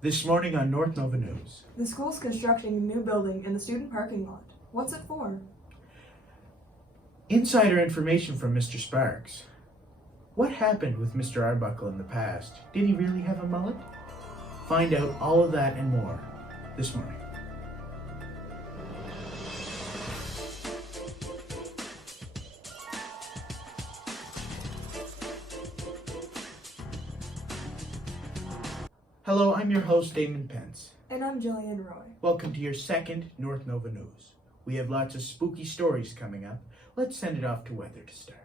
This morning on North Nova News. The school's constructing a new building in the student parking lot. What's it for? Insider information from Mr. Sparks. What happened with Mr. Arbuckle in the past? Did he really have a mullet? Find out all of that and more this morning. Hello, I'm your host, Damon Pence. And I'm Jillian Roy. Welcome to your second North Nova News. We have lots of spooky stories coming up. Let's send it off to weather to start.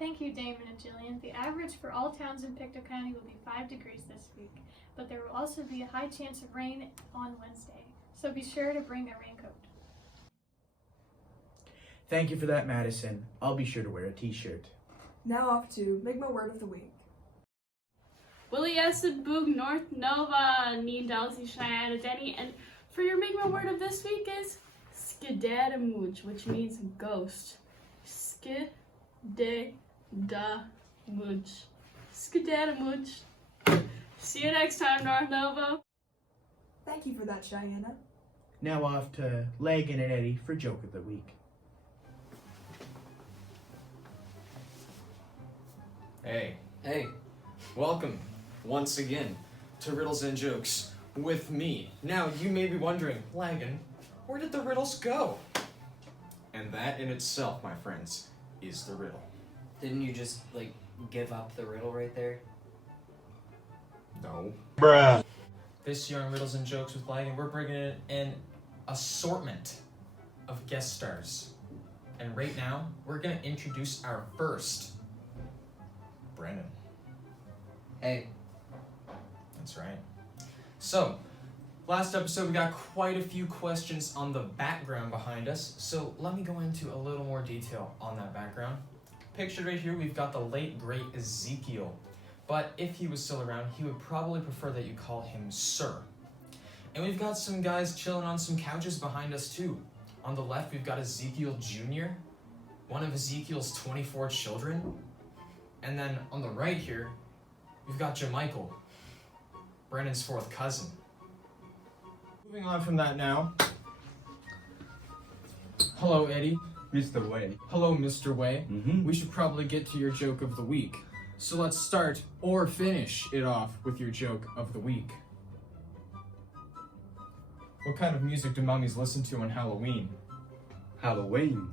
Thank you, Damon and Jillian. The average for all towns in Pictou County will be 5 degrees this week, but there will also be a high chance of rain on Wednesday, so be sure to bring a raincoat. Thank you for that, Madison. I'll be sure to wear a t-shirt. Now off to Mi'kmaq Word of the Week. Willie Essid Boog North Nova Neen Dalsy Cheyenne Denny, and for your Mi'kmaq word of this week is Skidadamuj, which means ghost. Skidadamuj. Skidadamuj. See you next time, North Nova. Thank you for that, Cheyenne. Now off to Lagan and Eddie for Joke of the Week. Hey, welcome once again to Riddles and Jokes with me. Now you may be wondering, Lagan, where did the riddles go? And that in itself, my friends, is the riddle. Didn't you just, give up the riddle right there? No. Bruh. This year on Riddles and Jokes with Lagan, we're bringing in an assortment of guest stars. And right now, we're going to introduce our first, Brennan. Hey. That's right. So, last episode we got quite a few questions on the background behind us, so let me go into a little more detail on that background. Pictured right here, we've got the late, great Ezekiel. But if he was still around, he would probably prefer that you call him Sir. And we've got some guys chilling on some couches behind us too. On the left, we've got Ezekiel Jr., one of Ezekiel's 24 children. And then on the right here, we've got Jamichael, Brennan's fourth cousin. Moving on from that now. Hello, Eddie. Mr. Way. Hello, Mr. Way. We should probably get to your joke of the week. So let's start or finish it off with your joke of the week. What kind of music do mummies listen to on Halloween? Halloween.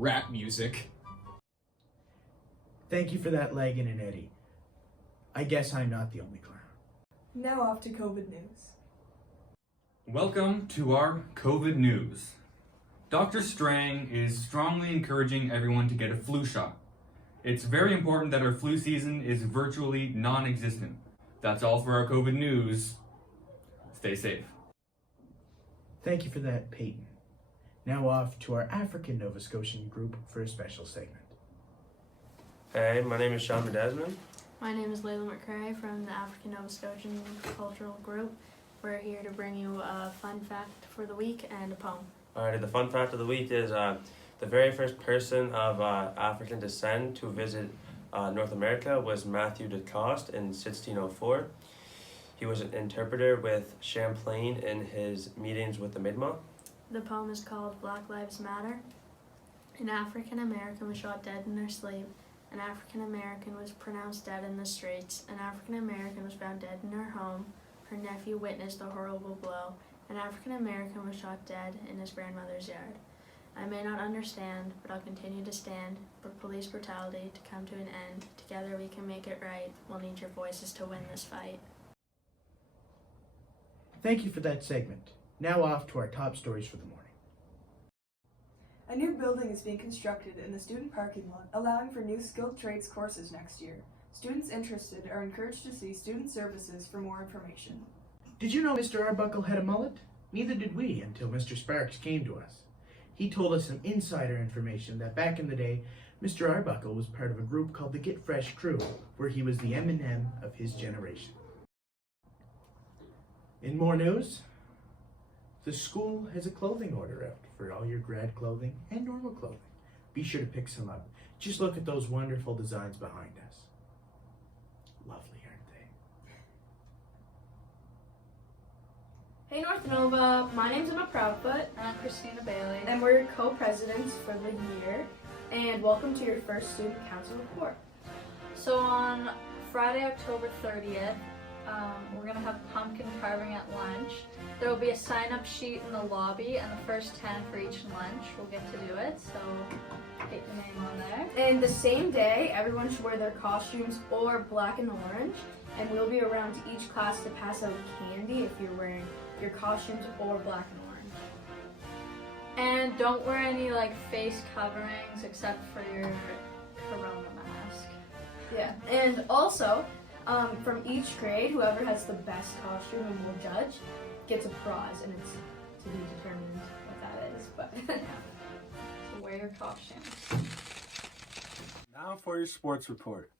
Rap music. Thank you for that, Lagan and Eddie. I guess I'm not the only clown. Now off to COVID news. Welcome to our COVID news. Dr. Strang is strongly encouraging everyone to get a flu shot. It's very important that our flu season is virtually non-existent. That's all for our COVID news. Stay safe. Thank you for that, Peyton. Now off to our African Nova Scotian group for a special segment. Hey, my name is Sean Desmond. My name is Layla McCrae from the African Nova Scotian Cultural Group. We're here to bring you a fun fact for the week and a poem. Alrighty, the fun fact of the week is the very first person of African descent to visit North America was Matthew de Coste in 1604. He was an interpreter with Champlain in his meetings with the Mi'kmaq. The poem is called Black Lives Matter. An African American was shot dead in their sleep. An African American was pronounced dead in the streets. An African American was found dead in her home. Her nephew witnessed the horrible blow. An African American was shot dead in his grandmother's yard. I may not understand, but I'll continue to stand for police brutality to come to an end. Together we can make it right. We'll need your voices to win this fight. Thank you for that segment. Now off to our top stories for the morning. A new building is being constructed in the student parking lot, allowing for new skilled trades courses next year. Students interested are encouraged to see Student Services for more information. Did you know Mr. Arbuckle had a mullet? Neither did we until Mr. Sparks came to us. He told us some insider information that back in the day, Mr. Arbuckle was part of a group called the Get Fresh Crew, where he was the M&M of his generation. In more news, the school has a clothing order out for all your grad clothing and normal clothing. Be sure to pick some up. Just look at those wonderful designs behind us. Lovely, aren't they? Hey North Nova, my name's Emma Proudfoot. And I'm Christina Bailey. And we're your co-presidents for the year. And welcome to your first student council report. So on Friday, October 30th, we're going to have pumpkin carving at lunch. There will be a sign-up sheet in the lobby, and the first 10 for each lunch will get to do it. So get your name on there. And the same day, everyone should wear their costumes or black and orange. And we'll be around to each class to pass out candy if you're wearing your costumes or black and orange. And don't wear any face coverings except for your corona mask. Yeah, and also, from each grade, whoever has the best costume and will judge gets a prize, and it's to be determined what that is. But So wear your costumes. Now for your sports report.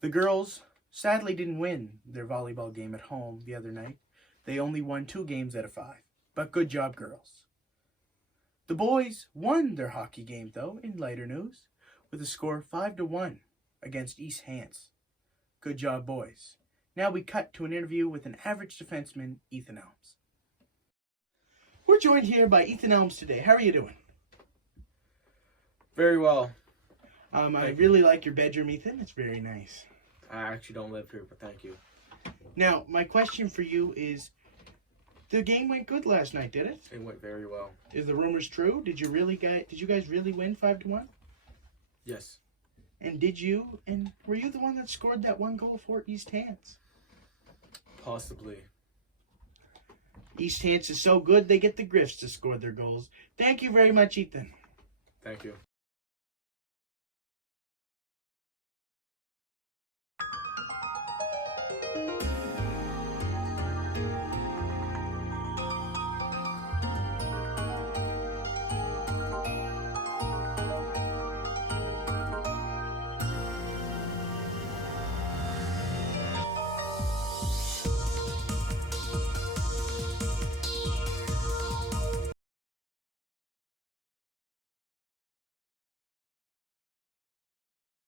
The girls sadly didn't win their volleyball game at home the other night. They only won 2 games out of 5. But good job, girls. The boys won their hockey game, though, in lighter news, with a score 5-1 against East Hants. Good job, boys. Now we cut to an interview with an average defenseman, Ethan Elms. We're joined here by Ethan Elms today. How are you doing? Very well. I really like your bedroom, Ethan. It's very nice. I actually don't live here, but thank you. Now, my question for you is, the game went good last night, did it? It went very well. Is the rumors true? Did you guys really win 5-1? Yes. And were you the one that scored that 1 goal for East Hants? Possibly. East Hants is so good, they get the Griffs to score their goals. Thank you very much, Ethan. Thank you.